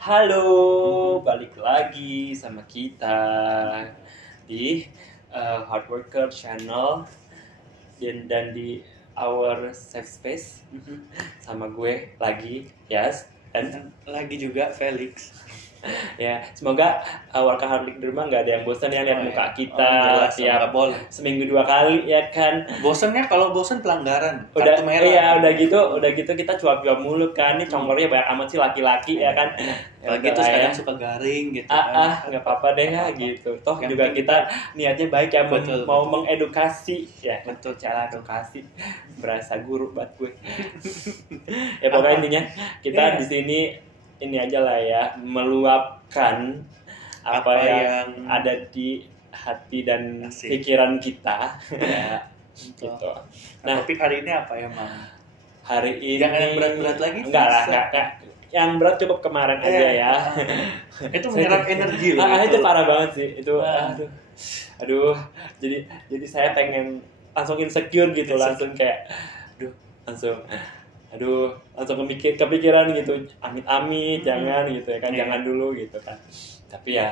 Halo, balik lagi sama kita di Hard Worker Channel dan di Our Safe Space sama gue lagi, Yas, dan lagi juga Felix. ya semoga workaholic di rumah nggak ada yang bosan ya lihat muka kita tiap seminggu 2 kali ya kan. Bosannya kalau bosan pelanggaran Udah kartu merah. iya udah gitu kita cuap-cuap mulu kan. Ini congkornya banyak amat sih laki-laki ya kan. Lagi tuh kadang suka garing gitu kan. Nggak apa-apa deh ya gitu. Toh yang juga kita niatnya baik ya, mau mengedukasi ya. Betul, cara edukasi. Berasa guru buat gue. Ya pokoknya intinya kita di sini ini aja lah ya, meluapkan apa yang ada di hati dan pikiran kita ya gitu. Nah, topik hari ini apa ya, Mang? Hari ini jangan yang berat-berat lagi. Enggak. Yang berat cukup kemarin aja ya. Itu menyerap energi loh. Itu parah banget sih. Itu aduh. Jadi saya pengen langsung insecure gitu, langsung kayak langsung kepikiran gitu, amit-amit jangan gitu ya kan, jangan dulu gitu kan. Tapi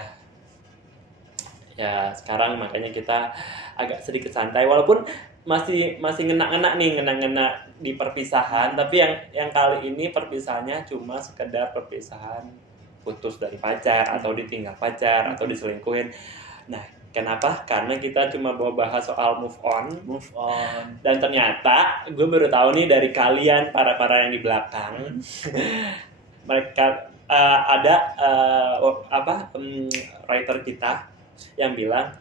ya sekarang makanya kita agak sedikit santai, walaupun masih ngena di perpisahan, tapi yang kali ini perpisahannya cuma sekedar perpisahan putus dari pacar atau ditinggal pacar atau diselingkuhin. Nah, kenapa? Karena kita cuma bawa bahas soal move on. Dan ternyata gue baru tahu nih dari kalian para yang di belakang, mereka ada writer kita yang bilang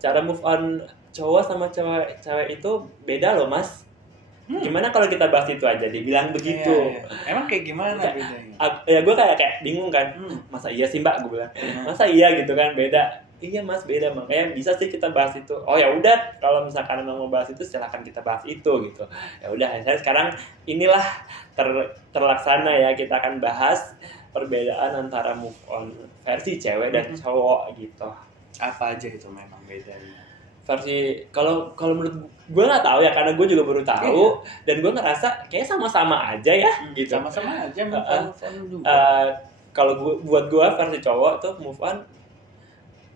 cara move on cowok sama cewek itu beda loh mas. Gimana kalau kita bahas itu aja? Dibilang begitu. Emang kayak gimana bedanya? Ya gue kayak bingung kan. Masa iya sih mbak, gue bilang. Masa iya gitu kan, beda. Iya mas, beda, makanya bisa sih kita bahas itu. Oh ya udah, kalau misalkan memang mau bahas itu silakan kita bahas itu gitu. Ya udah, saya sekarang inilah terlaksana ya, kita akan bahas perbedaan antara move on versi cewek dan cowok gitu. Apa aja itu memang bedanya? Versi kalau menurut gue nggak tahu ya, karena gue juga baru tahu dan gue ngerasa kayak sama-sama aja ya gitu. Sama-sama aja move on juga. Kalau buat gue versi cowok tuh move on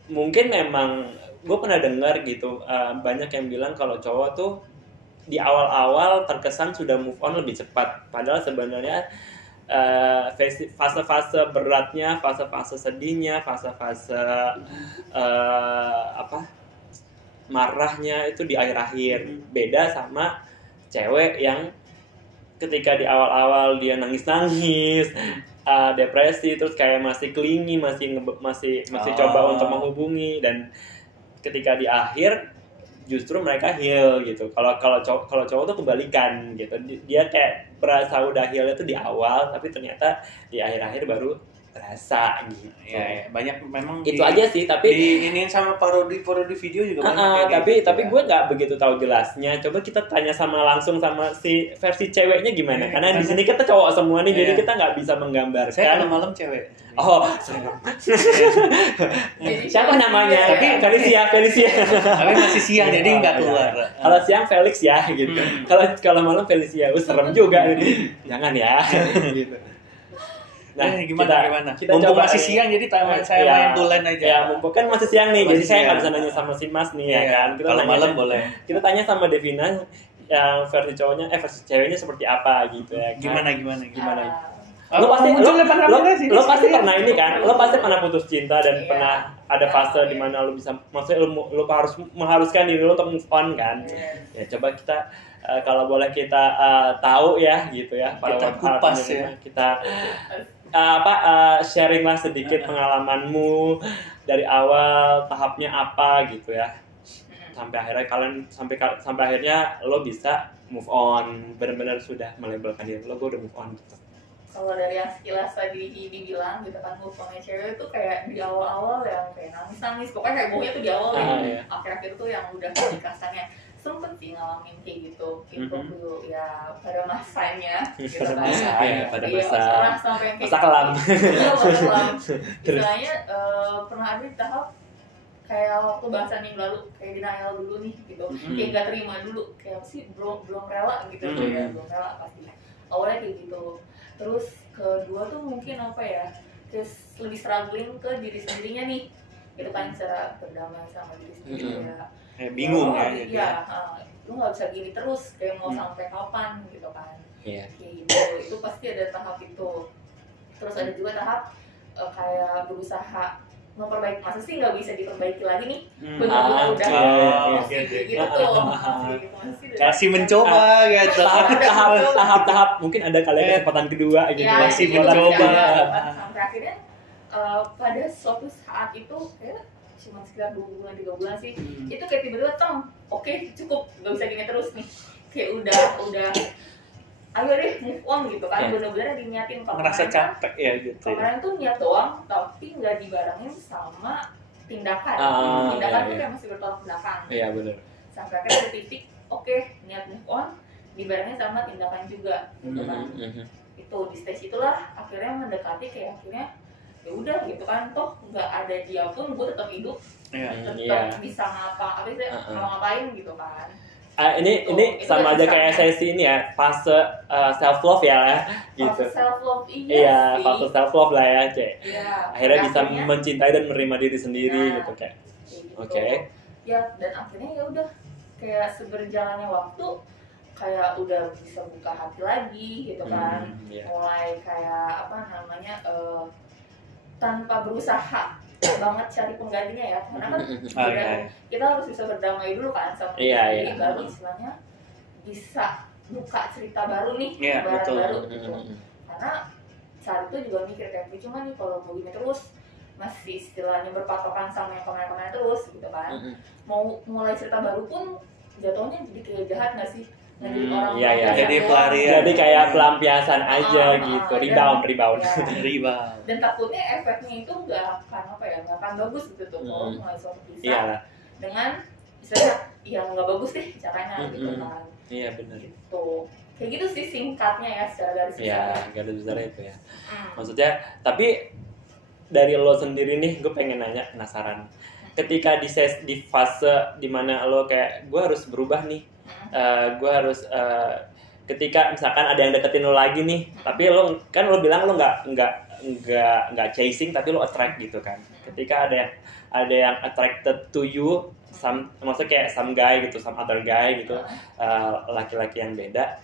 mungkin memang gue pernah dengar gitu, banyak yang bilang kalau cowok tuh di awal-awal terkesan sudah move on lebih cepat, padahal sebenarnya fase-fase beratnya, fase-fase sedihnya, fase-fase marahnya itu di akhir-akhir. Beda sama cewek yang ketika di awal-awal dia nangis-nangis, depresi, terus kayak masih clingy, masih coba untuk menghubungi, dan ketika di akhir justru mereka heal gitu. Kalau cowok tuh kebalikan gitu. Dia kayak berasa udah heal itu di awal, tapi ternyata di akhir-akhir baru berasa gitu. Ya, banyak memang itu aja sih, tapi ini sama parodi video juga banyak tapi gue nggak begitu tahu jelasnya. Coba kita tanya langsung sama si versi ceweknya gimana, karena di sini kita cowok semua nih, jadi kita nggak bisa menggambarkan. Saya malam cewek. Siapa namanya? Tapi Felicia. Tapi masih siang jadi nggak keluar. Kalau siang Felix ya gitu. Kalau malam Felicia, serem juga ini. Jangan ya gitu. Nah, gimana? Kita mumpung coba masih siang, jadi saya main tulen aja. Ya, mumpung kan masih siang nih, jadi saya nggak bisa nanya sama si Mas nih ya kan. Kita kalau malam boleh. Kita tanya sama Devina yang versi cowoknya, versi ceweknya seperti apa gitu ya. Kan? Gimana? Lo pasti pernah ini kan? Lo pasti pernah putus cinta dan pernah ada fase di mana lo bisa, maksudnya lo harus mengharuskan diri lo untuk move on kan? Ya coba kita kalau boleh kita tahu ya gitu ya, kita kupas ya. Kita sharing lah sedikit pengalamanmu dari awal, tahapnya apa gitu ya, sampai akhirnya sampai akhirnya lo bisa move on, benar-benar sudah melabelkan diri lo, gue udah move on gitu. Kalau dari yang sekilas tadi dibilang gitu kan, move on cewek itu kayak di awal-awal yang kayak nangis, pokoknya kayak bohongnya tuh di awal ya. Akhir-akhir tuh yang udah dikasarnya sempet sih ngalamin kayak gitu dulu ya, pada masanya gitu kan. Pada masa sampai kayak masa kelam. Istilahnya pernah ada di tahap kayak waktu bahasan minggu lalu, kayak denial dulu nih gitu, kayak gak terima dulu, kayak sih belum rela gitu ya, belum rela pasti awalnya kayak gitu. Terus kedua tuh mungkin apa ya, kayak lebih struggling ke diri sendirinya nih, itu kan cara berdamai sama diri sendiri ya. Kayak bingung ya. Jadi ya, lu nggak bisa gini terus, kayak mau sampai kapan gitu kan. Iya. Kayak gitu, itu pasti ada tahap itu. Terus ada juga tahap kayak berusaha memperbaiki, masa sih nggak bisa diperbaiki lagi nih, benar-benar udah gitu tuh, masih mencoba gitu. Tahap mungkin ada kali kesempatan kedua gitu. Ya, masih gitu, mencoba. Sampai akhirnya pada suatu saat itu kayak cuma sekitar 2 bulan 3 bulan sih, itu kayak tiba-tiba oke, cukup, nggak bisa gini terus nih, kayak udah ayo deh move on gitu kan. Bener-bener diniatin. Ngerasa capek ya gitu. Kemarin tuh niat doang tapi nggak dibarengin sama tindakan. Tindakan tuh kayak masih bertolak belakang. Iya benar. Sampai akhirnya ada titik oke, niat move on dibarengin sama tindakan juga gitu kan. Itu di stage itulah akhirnya mendekati kayak akhirnya ya udah gitu kan, toh nggak ada dia pun gue tetap hidup, tetap bisa ngapain gitu kan. Ini sama aja kayak sesi ini ya, fase self love ya gitu. Fase self love iya, fase self love lah ya, Cek. Iya, akhirnya bisa mencintai dan menerima diri sendiri gitu kayak. Gitu. Oke. Ya, dan akhirnya ya udah kayak seberjalannya waktu kayak udah bisa buka hati lagi gitu kan. Mulai kayak apa namanya tanpa berusaha banget cari penggantinya ya, karena kan kita harus bisa berdamai dulu kan sama diri sendiri, baru istilahnya bisa buka cerita baru nih, baru gitu. Karena saat itu juga mikir kayak cuma nih kalau begini terus masih istilahnya berpatokan sama yang kemarin-kemarin terus gitu kan, mau mulai cerita baru pun jatuhnya jadi kayak jahat nggak sih? Orang jadi pelarian, jadi kayak pelampiasan aja gitu, rebound. Dan takutnya efeknya itu nggak akan bagus gitu tuh kalau mulai suatu pisah dengan misalnya yang nggak bagus deh caranya gitu kan. Iya benar. Gitu. Kayak gitu sih singkatnya ya secara garis besar. Iya, garis besar itu ya. Maksudnya, tapi dari lo sendiri nih, gue pengen nanya, penasaran. Ketika di fase dimana lo kayak gue harus berubah nih. Gue harus ketika misalkan ada yang deketin lo lagi nih, tapi lo bilang lo nggak chasing tapi lo attract gitu kan. Ketika ada yang attracted to you, maksudnya kayak some guy gitu, some other guy gitu, laki-laki yang beda,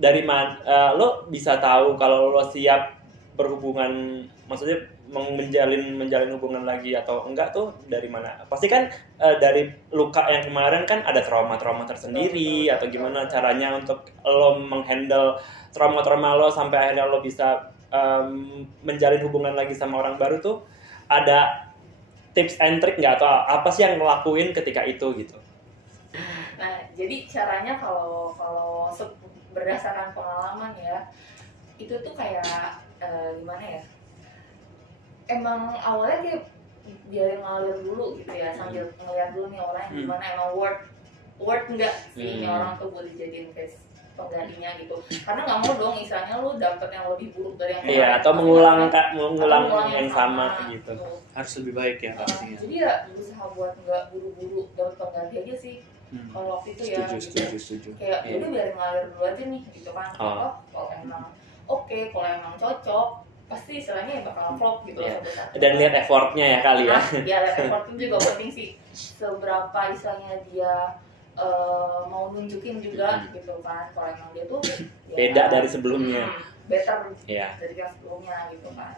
dari mana lo bisa tahu kalau lo siap berhubungan, maksudnya menjalin hubungan lagi atau enggak tuh dari mana? Pasti kan dari luka yang kemarin kan ada trauma-trauma tersendiri atau gimana caranya untuk lo menghandle trauma-trauma lo sampai akhirnya lo bisa menjalin hubungan lagi sama orang baru tuh, ada tips and trick nggak atau apa sih yang ngelakuin ketika itu gitu? Nah, jadi caranya kalau berdasarkan pengalaman ya, itu tuh kayak gimana ya? Emang awalnya kayak biarin ngalir dulu gitu ya, sambil ngeliat dulu nih orang gimana, emang worth enggak sih ini orang tuh boleh dijadiin case penggantinya gitu. Karena nggak mau dong istilahnya lu dapet yang lebih buruk dari yang kemarin. Iya, atau mengulang yang sama gitu. Harus lebih baik ya pastinya. Jadi ya berusaha buat nggak buru-buru dapet pengganti aja sih. Kalau waktu itu ya setuju. Kayak udah biarin ngalir dulu aja nih gitu kan. Kalau emang kalau emang cocok pasti istilahnya ya bakal flop gitu loh. Dan lihat effortnya ya kali ya. Ya lihat effortnya juga penting sih. Seberapa istilahnya dia mau nunjukin juga gitu kan. Kalau emang dia tuh beda dari sebelumnya. Better dari yang sebelumnya gitu kan.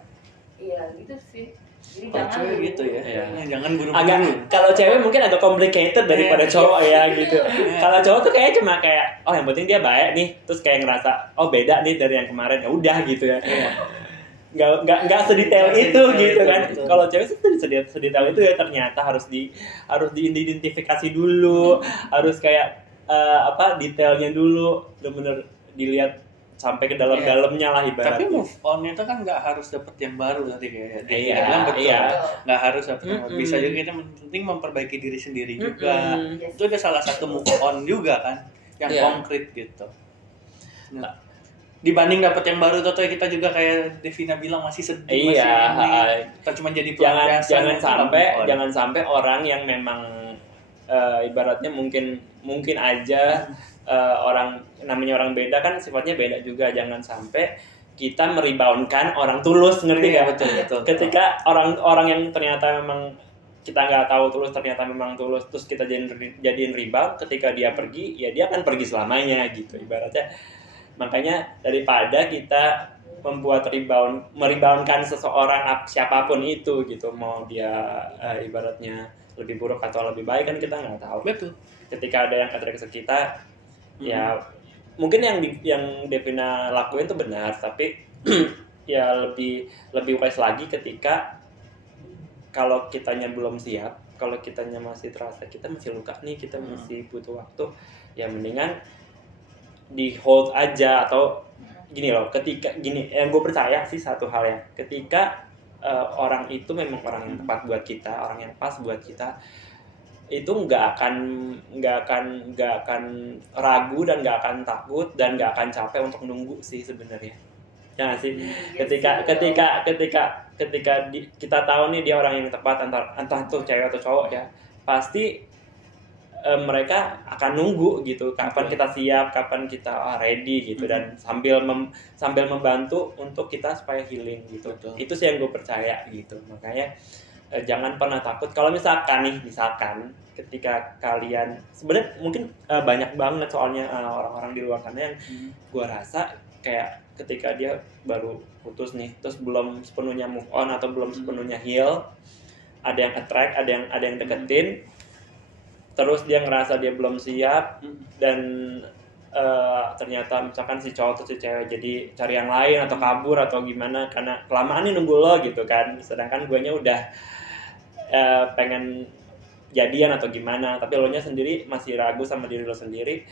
Iya gitu sih. Jadi jangan gitu ya. Jangan buru-buru. Agak kalau cewek mungkin agak complicated daripada cowok ya gitu. Kalau cowok tuh kayaknya cuma kayak yang penting dia baik nih, terus kayak ngerasa beda nih dari yang kemarin, ya udah gitu ya. Nggak sedetail itu gitu kan. Kalau cewek sih sedetail itu ya, ternyata harus diidentifikasi dulu, harus kayak detailnya dulu, benar-benar dilihat sampai ke dalam-dalamnya lah ibaratnya. Tapi move on itu kan nggak harus dapet yang baru tadi kayak nggak harus dapet yang baru. Bisa juga kita penting memperbaiki diri sendiri juga. Itu ada salah satu move on juga kan, yang konkret gitu. Nah, dibanding dapet yang baru, atau kita juga kayak Devina bilang masih sedih, kita cuma jadi jangan sampai orang yang memang ibaratnya mungkin aja namanya orang beda kan sifatnya beda juga, jangan sampai kita mereboundkan orang tulus, ngerti nggak? Betul. Ketika orang-orang yang ternyata memang kita nggak tahu tulus, ternyata memang tulus, terus kita jadiin rebound, ketika dia pergi, ya dia akan pergi selamanya gitu ibaratnya. Makanya daripada kita membuat mereboundkan seseorang siapapun itu gitu, mau dia ibaratnya lebih buruk atau lebih baik kan kita nggak tahu. Betul. Ketika ada yang attack kita, ya mungkin yang Devina lakuin itu benar, tapi ya lebih wise lagi ketika kalau kitanya belum siap, kalau kitanya masih terasa kita masih luka nih, kita masih butuh waktu, ya mendingan di hold aja. Atau gini loh, ketika gini yang gue percaya sih satu hal ya, ketika orang itu memang orang yang tepat buat kita, orang yang pas buat kita, itu nggak akan ragu dan nggak akan takut dan nggak akan capek untuk nunggu sih sebenarnya. Ya sih, ketika kita tahu nih dia orang yang tepat, entah itu cewek atau cowok ya, pasti mereka akan nunggu gitu, kapan kita siap, kapan kita ready gitu, dan sambil membantu untuk kita supaya healing gitu. Itu sih yang gue percaya gitu. Makanya jangan pernah takut kalau misalkan ketika kalian sebenarnya mungkin banyak banget soalnya orang-orang di luar sana yang gue rasa kayak ketika dia baru putus nih, terus belum sepenuhnya move on atau belum sepenuhnya heal, ada yang attract, ada yang deketin, terus dia ngerasa dia belum siap, dan ternyata misalkan si cowok atau si cewek jadi cari yang lain atau kabur atau gimana karena kelamaan nih nunggu lo gitu kan, sedangkan guanya udah pengen jadian atau gimana, tapi lo nya sendiri masih ragu sama diri lo sendiri,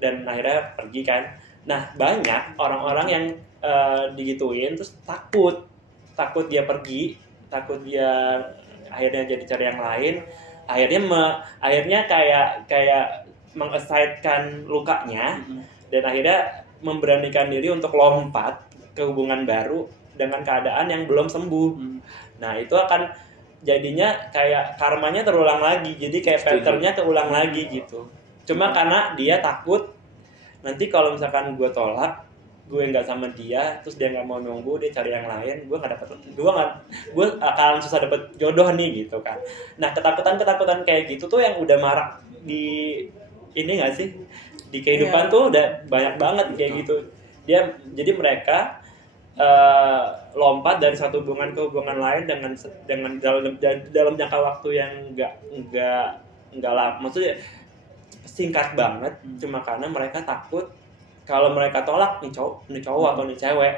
dan akhirnya pergi kan. Nah banyak orang-orang yang digituin terus takut dia pergi, takut dia akhirnya jadi cari yang lain, akhirnya kayak meng-aside-kan lukanya, dan akhirnya memberanikan diri untuk lompat ke hubungan baru dengan keadaan yang belum sembuh. Nah itu akan jadinya kayak karmanya terulang lagi, jadi kayak pattern-nya keulang lagi gitu. Cuma karena dia takut nanti kalau misalkan gue tolak, gue nggak sama dia, terus dia nggak mau nunggu, dia cari yang lain, gue akan susah dapet jodoh nih gitu kan. Nah ketakutan kayak gitu tuh yang udah marak di ini nggak sih, di kehidupan tuh udah banyak banget kayak gitu. Jadi mereka lompat dari satu hubungan ke hubungan lain dengan dalam jangka waktu yang nggak lama, maksudnya singkat banget, cuma karena mereka takut kalau mereka tolak nih cowok atau nih cewek,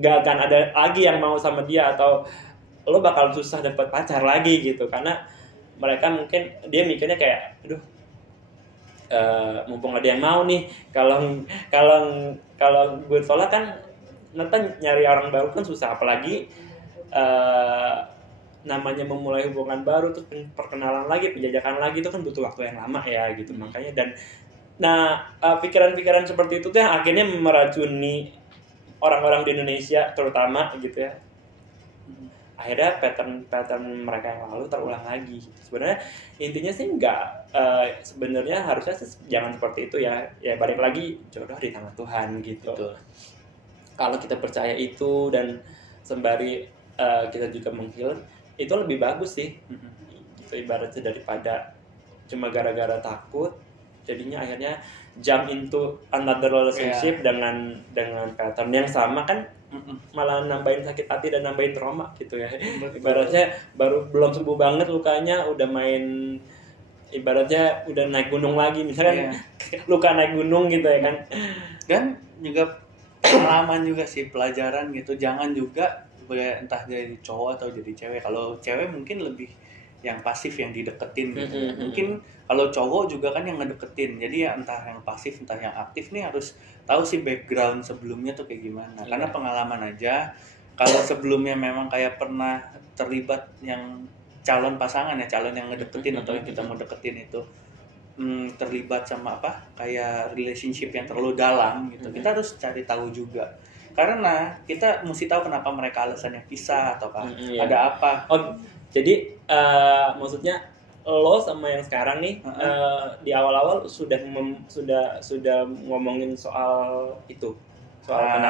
gak akan ada lagi yang mau sama dia, atau lo bakal susah dapat pacar lagi gitu, karena mereka mungkin dia mikirnya kayak aduh, mumpung ada yang mau nih, kalau gue tolak kan nanti nyari orang baru kan susah, apalagi namanya memulai hubungan baru, terus perkenalan lagi, penjajakan lagi, itu kan butuh waktu yang lama ya gitu. Makanya pikiran-pikiran seperti itu tuh yang akhirnya meracuni orang-orang di Indonesia terutama gitu ya. Akhirnya pattern mereka yang lalu terulang lagi. Sebenarnya intinya sih sebenarnya harusnya jangan seperti itu ya. Ya balik lagi, jodoh di tangan Tuhan gitu. Betul. Kalau kita percaya itu dan sembari kita juga menghil, itu lebih bagus sih. Gitu ibaratnya, daripada cuma gara-gara takut jadinya akhirnya jump into another relationship dengan pattern yang sama kan, malah nambahin sakit hati dan nambahin trauma gitu ya. Ibaratnya belum sembuh banget lukanya, udah main, ibaratnya udah naik gunung lagi misalkan. Luka naik gunung gitu ya kan. Dan juga pengalaman juga sih, pelajaran gitu, jangan juga entah jadi cowok atau jadi cewek. Kalau cewek mungkin lebih yang pasif, yang dideketin gitu. Mungkin kalau cowok juga kan yang ngedeketin. Jadi ya entah yang pasif entah yang aktif nih harus tahu sih background sebelumnya tuh kayak gimana. Karena pengalaman aja, kalau sebelumnya memang kayak pernah terlibat yang calon pasangan ya, calon yang ngedeketin atau yang kita mau deketin itu terlibat sama kayak relationship yang terlalu dalam gitu. Kita harus cari tahu juga. Karena kita mesti tahu kenapa mereka alasannya pisah ataukah ada apa. Jadi maksudnya lo sama yang sekarang nih Uh-huh. Di awal-awal sudah ngomongin soal itu. soal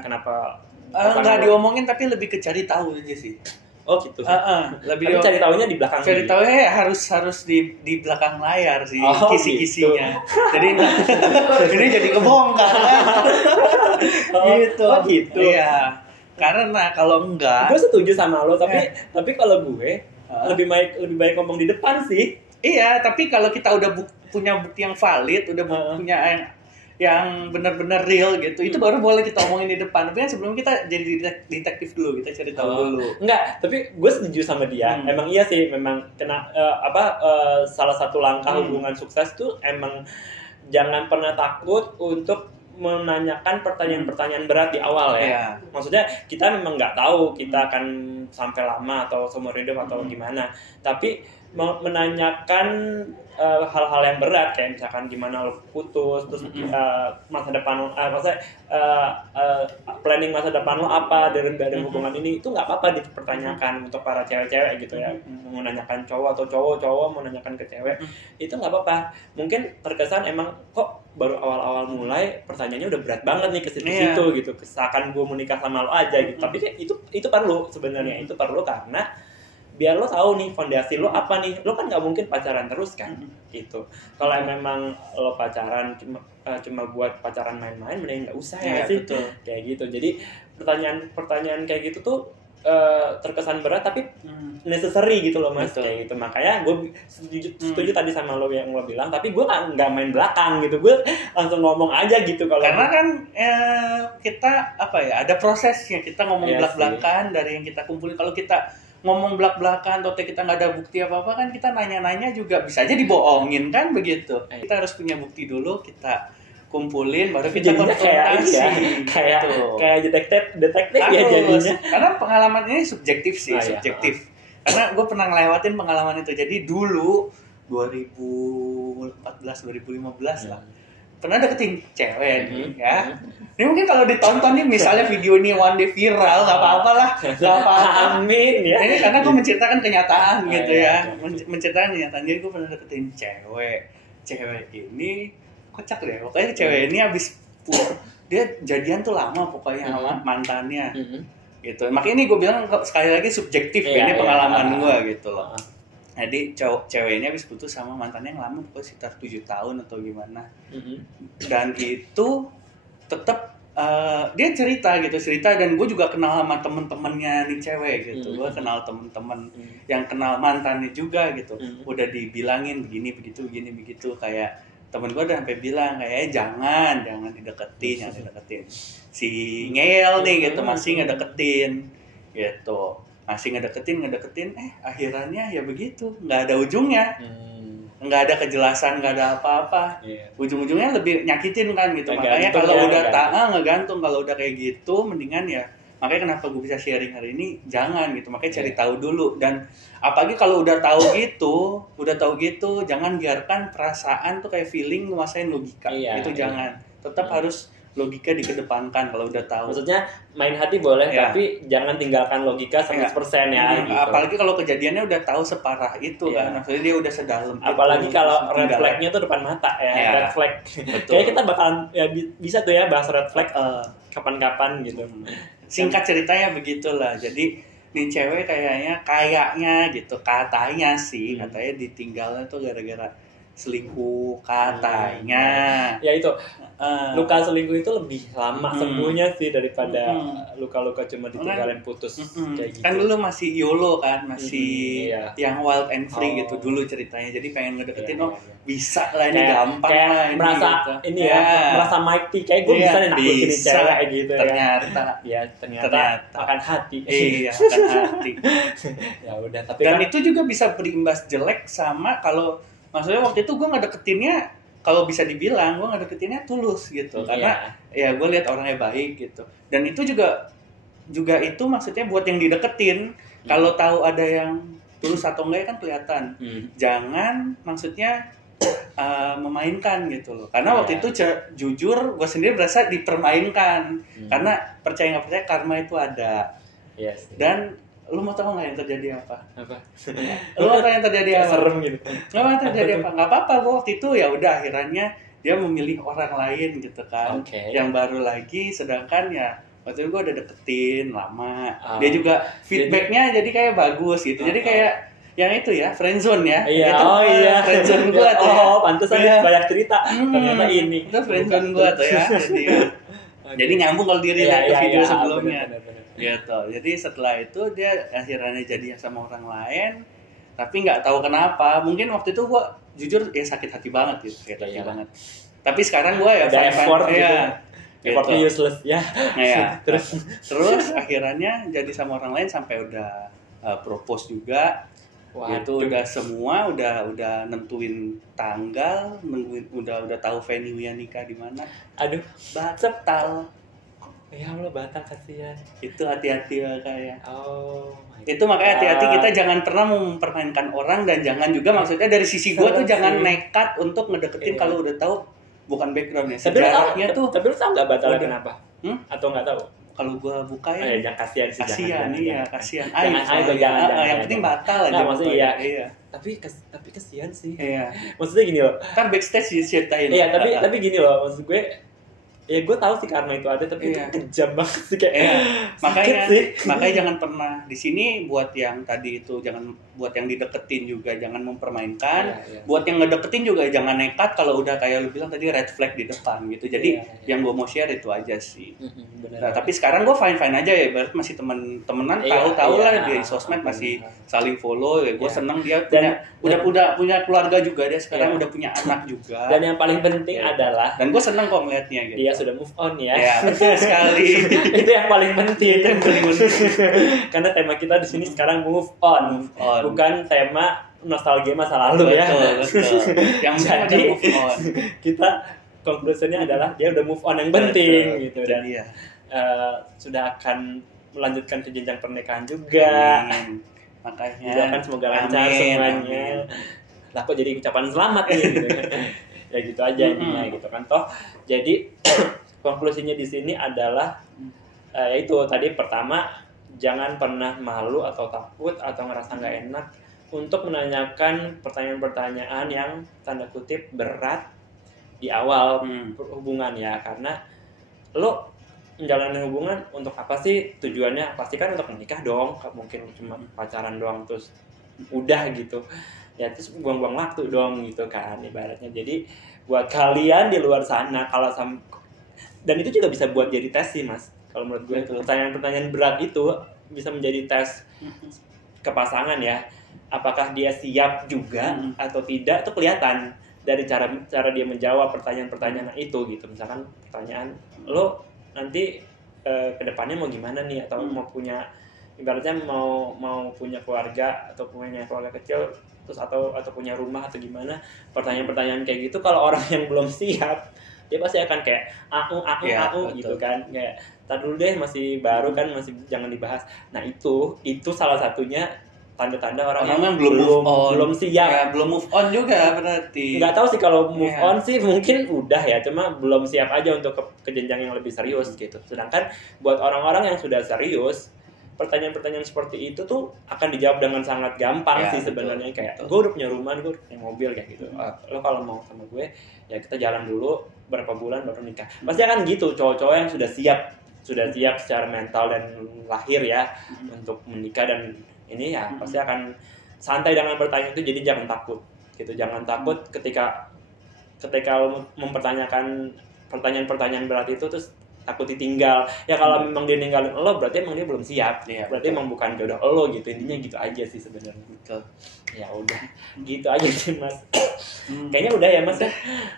kenapa nggak diomongin tapi lebih ke cari tahu aja sih. Oh gitu. Lebih tapi cari tahunya di belakang. Cari tahunya harus di belakang layar sih, kisi-kisinya. Gitu. Jadi ini jadi kebongkar kan. Gitu. Oh gitu. Iya. Karena kalau enggak, gue setuju sama lo, tapi kalau gue lebih baik ngomong di depan sih. Iya, tapi kalau kita udah punya bukti yang valid, udah punya yang benar-benar real gitu, itu baru boleh kita omongin di depan. Tapi kan sebelum kita jadi detektif dulu, kita cari tahu dulu. Enggak, tapi gue setuju sama dia. Emang iya sih, memang salah satu langkah hubungan sukses tuh emang jangan pernah takut untuk menanyakan pertanyaan-pertanyaan berat di awal ya. Yeah. Maksudnya kita memang nggak tahu kita akan sampai lama atau seumur hidup atau gimana. Tapi menanyakan hal-hal yang berat kayak misalkan gimana lo putus, terus masa depan lo, planning masa depan lo apa dari hubungan ini, itu nggak apa-apa dipertanyakan untuk para cewek-cewek gitu ya. Mau nanyakan cowok atau cowok mau nanyakan ke cewek, itu nggak apa-apa. Mungkin terkesan emang kok baru awal-awal mulai pertanyaannya udah berat banget nih ke situ gitu. Kesakan gue mau nikah sama lo aja gitu. Tapi itu perlu sebenarnya, itu perlu karena biar lo tahu nih fondasi lo apa nih. Lo kan nggak mungkin pacaran terus kan gitu. Kalau memang lo pacaran cuma buat pacaran main-main, mending nggak usah ya sih. Betul. Kayak gitu. Jadi pertanyaan kayak gitu tuh terkesan berat tapi necessary gitu loh mas. Betul. Kayak gitu. Makanya gue setuju tadi sama lo yang lo bilang, tapi gue nggak main belakang gitu. Gue langsung ngomong aja gitu. Karena kan kita ada prosesnya. Kita ngomong belak-belakan dari yang kita kumpulin. Kalau kita ngomong belak-belakan atau kita nggak ada bukti apa-apa kan, kita nanya-nanya juga bisa aja dibohongin kan begitu. Kita harus punya bukti dulu, kita kumpulin baru kita konfrontasi. Kayak detektif ya jadinya. Karena pengalaman ini subjektif sih, subjektif. Karena gue pernah ngelewatin pengalaman itu. Jadi dulu 2014 2015 lah. Pernah deketin cewek nih ya. Ini mungkin kalau ditonton nih misalnya video ini one day viral, nggak apa-apa lah, nggak apa-apa. Amin ya. Ini karena gue menceritakan kenyataan gitu ya, menceritakan kenyataan. Jadi gue pernah deketin cewek ini kocak deh. Pokoknya cewek ini abis dia jadian tuh lama pokoknya sama mantannya. Gitu. Makanya ini gue bilang sekali lagi subjektif ini pengalaman gue gitu loh. Jadi cewek ini habis putus sama mantannya yang lama, pokoknya sekitar 7 tahun atau gimana. Dan itu tetap dia cerita dan gue juga kenal sama temen-temennya nih cewek gitu. Gue kenal temen-temen yang kenal mantannya juga gitu. Udah dibilangin begini begitu kayak temen gue udah sampai bilang kayak jangan dideketin, si ngeyel nih gitu masih ngedeketin gitu. Masih ngedeketin, akhirannya ya begitu, nggak ada ujungnya, nggak ada kejelasan, nggak ada apa-apa, ujung-ujungnya lebih nyakitin kan gitu. Makanya kalau udah ngegantung, kalau udah kayak gitu, mendingan ya, makanya kenapa gue bisa sharing hari ini, jangan gitu, makanya cari tahu dulu. Dan apalagi kalau udah tahu gitu, jangan biarkan perasaan tuh kayak feeling nguasain logika, itu jangan, tetap harus logika dikedepankan kalau udah tahu. Maksudnya main hati boleh, tapi jangan tinggalkan logika 100% ya. Gitu. Apalagi kalau kejadiannya udah tahu separah itu kan, maksudnya dia udah sedalam. Apalagi kalau red flag-nya tuh depan mata ya. Red flag. Kayaknya kita bakalan bisa tuh ya bahas red flag kapan-kapan gitu. Singkat ceritanya begitulah. Jadi nih cewek kayaknya gitu, katanya ditinggalnya tuh gara-gara selingkuh katanya. Ya itu luka selingkuh itu lebih lama sembuhnya sih daripada luka-luka cuma ditinggalin putus kayak gitu. Kan dulu masih YOLO kan, masih yang wild and free gitu dulu ceritanya. Jadi pengen ngedeketin bisa lah ini gampang kayak lah ini merasa gitu. Ini merasa mighty kayak gue bisa nih nakutin cewek gitu ternyata makan hati. Iya, makan hati. Ya udah, tapi dan itu juga bisa berimbas jelek sama kalau maksudnya waktu itu gue ngedeketinnya, kalau bisa dibilang gue ngedeketinnya tulus gitu, karena ya gue lihat orangnya baik gitu. Dan itu juga itu maksudnya buat yang dideketin, kalau tahu ada yang tulus atau enggak kan kelihatan. Jangan maksudnya memainkan gitu loh, karena waktu itu jujur gue sendiri berasa dipermainkan, karena percaya nggak percaya karma itu ada. Dan lu mau tahu nggak yang terjadi apa? Lu mau tahu yang terjadi apa? Serem gitu. Nggak mau terjadi apa? Nggak apa-apa, gue waktu itu ya udah akhirnya dia memilih orang lain gitu kan, yang baru lagi, sedangkan ya waktu itu gue udah deketin lama, dia juga feedbacknya jadi kayak bagus gitu, jadi kayak yang itu ya friendzone ya, iya, friendzone gue tuh, pantesan banyak cerita, ternyata ini itu friendzone gue tuh ya, jadi nyambung kalau diri lihat video sebelumnya, gitu. Jadi setelah itu dia akhirnya jadian sama orang lain, tapi nggak tahu kenapa, mungkin waktu itu gue jujur ya sakit hati banget gitu, banget. Tapi sekarang gue ya effort effortnya useless ya. Terus akhirnya jadi sama orang lain sampai udah propose juga. Itu udah semua udah nentuin tanggal, udah tahu venue-nya nikah di mana. Aduh, Batal. Ya Allah, Batal kasihan. Itu hati-hati makanya. Itu makanya hati-hati, kita jangan pernah mempermainkan orang, dan jangan juga maksudnya dari sisi gue tuh jangan nekat untuk ngedeketin kalau udah tahu bukan backgroundnya, sejarahnya tuh. Tapi lu tahu nggak batalnya kenapa? Atau nggak tahu? Kalau gue buka ya, jangan kasihan sih. Kasihan. Jangan. Yang penting batal aja. Nggak, maksudnya iya. Tapi kasihan sih. Iya. Maksudnya gini loh. Ntar backstage diceritain. Iya, tapi gini loh, maksud gue. Ya gue tahu sih karena itu ada, tapi itu kejam banget sih kayak. Makanya jangan pernah di sini buat yang tadi itu, jangan buat yang dideketin juga jangan mempermainkan. Buat yang ngedeketin juga jangan nekat kalau udah kayak lu bilang tadi red flag di depan gitu. Jadi yang gue mau share itu aja sih. Nah, tapi sekarang gue fine aja ya, berarti masih temenan, tahu lah di sosmed masih saling follow ya. Gue seneng dia udah punya keluarga juga, dia sekarang udah punya anak juga. Dan yang paling penting adalah, dan gue seneng kok ngeliatnya gitu. Dia sudah move on ya. Ya, betul sekali. Itu yang paling penting. Karena tema kita di sini sekarang move on. Bukan tema nostalgia masa lalu ya. Betul. Yang jadi move on. Kita konklusinya adalah dia udah move on yang penting gitu, dan sudah akan melanjutkan ke jenjang pernikahan juga. Makanya kan semoga lancar semuanya. Lah kok jadi ucapan selamat nih gitu. Ya gitu aja intinya gitu kan toh. Jadi konklusinya di sini adalah yaitu tadi, pertama, jangan pernah malu atau takut atau ngerasa nggak enak untuk menanyakan pertanyaan-pertanyaan yang tanda kutip berat di awal hubungan ya, karena lo menjalani hubungan untuk apa sih, tujuannya pasti kan untuk menikah dong, gak mungkin cuma pacaran doang terus udah gitu ya, terus buang-buang waktu dong gitu kan ibaratnya. Jadi buat kalian di luar sana, kalau dan itu juga bisa buat jadi tes sih mas, kalau menurut gue pertanyaan-pertanyaan berat itu bisa menjadi tes ke pasangan ya, apakah dia siap juga atau tidak, itu kelihatan dari cara dia menjawab pertanyaan-pertanyaan itu gitu. Misalkan pertanyaan, lo nanti ke depannya mau gimana nih, atau mau punya, ibaratnya mau punya keluarga atau punya keluarga kecil terus atau punya rumah atau gimana. Pertanyaan-pertanyaan kayak gitu kalau orang yang belum siap, dia pasti akan kayak aku gitu kan, kayak tar dulu deh, masih baru kan, masih jangan dibahas. Nah itu salah satunya tanda-tanda orang yang belum siap. Ya, belum move on juga berarti. Nggak tahu sih kalau move on sih mungkin udah ya, cuma belum siap aja untuk ke jenjang yang lebih serius gitu. Sedangkan buat orang-orang yang sudah serius, pertanyaan-pertanyaan seperti itu tuh akan dijawab dengan sangat gampang sih sebenarnya. Kayak gue udah punya rumah, gue udah punya mobil kayak gitu. Lo kalau mau sama gue ya kita jalan dulu berapa bulan baru nikah. Pasti akan gitu cowok-cowok yang sudah siap secara mental dan lahir ya untuk menikah, dan ini ya pasti akan santai dengan bertanya itu. Jadi jangan takut gitu, jangan takut ketika lo mempertanyakan pertanyaan-pertanyaan berat itu terus takut ditinggal. Ya kalau memang dia ninggalin lo, berarti emang dia belum siap. Berarti emang bukan jodoh lo gitu. Intinya gitu aja sih sebenarnya. Betul. Ya udah, gitu aja sih mas. Kayaknya udah ya mas ya.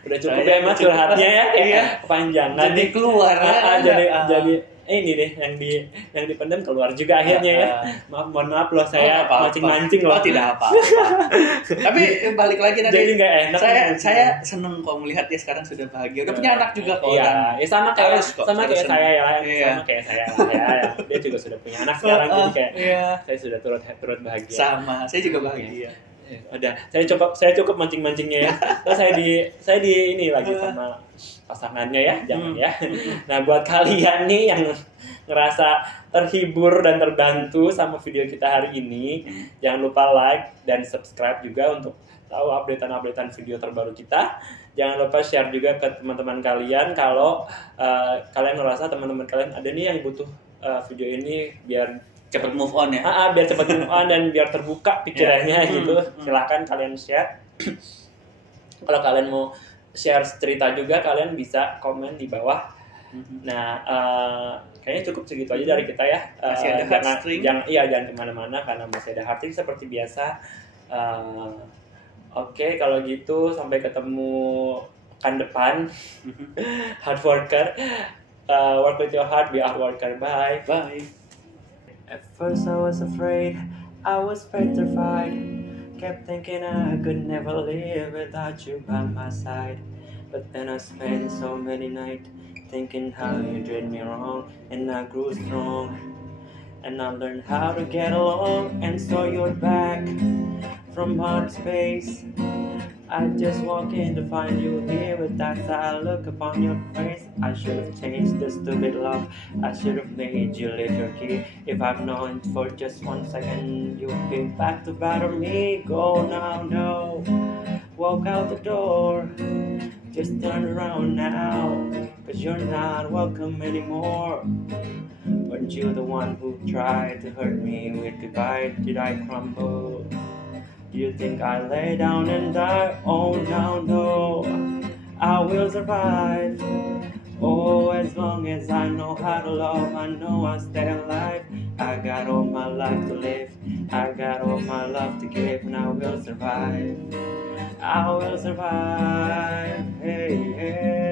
Udah cukup ya mas curhatnya ya. Iya. Kepanjangan. Jadi keluar. Jadi ini deh yang dipendam keluar juga akhirnya ya. Mohon maaf loh, saya mancing-mancing loh. Tidak apa-apa. Tapi balik lagi tadi. Jadi nggak enak. Saya seneng kok melihat dia sekarang sudah bahagia. Udah punya anak juga kok. Iya, ya sama kayak saya ya. Sama kayak saya lah ya. Dia juga sudah punya anak sekarang, jadi kayak saya sudah turut bahagia. Sama, saya juga bahagia. Udah, saya cukup mancing-mancingnya ya. Terus saya di ini lagi sama pasangannya ya, jangan ya. Nah, buat kalian nih yang ngerasa terhibur dan terbantu sama video kita hari ini, jangan lupa like dan subscribe juga untuk tahu updatean video terbaru kita. Jangan lupa share juga ke teman-teman kalian kalau kalian merasa teman-teman kalian ada nih yang butuh video ini biar cepat move on ya. Biar cepat move on dan biar terbuka pikirannya gitu. Silahkan kalian share. Kalau kalian mau share cerita juga kalian bisa komen di bawah. Nah, kayaknya cukup segitu aja dari kita ya. Masih ada heartstring. Jangan kemana-mana karena masih ada heartstring seperti biasa. Oke, kalau gitu sampai ketemu pekan depan. Hard worker, work with your heart, be a hard worker. Bye. At first I was afraid, I was petrified. Kept thinking I could never live without you by my side. But then I spent so many nights thinking how you did me wrong, and I grew strong. And I learned how to get along, and so you're back from hard space. I just walk in to find you here with that sad look upon your face. I should have changed this stupid love. I should have made you leave your key. If I've known for just 1 second you'd be back to batter me. Go now, no. Walk out the door. Just turn around now. 'Cause you're not welcome anymore. Weren't you the one who tried to hurt me with goodbye? Did I crumble? Do you think I lay down and die? Oh no, I will survive. Oh, as long as I know how to love, I know I'll stay alive. I got all my life to live, I got all my love to give, and I will survive. I will survive. Hey, hey.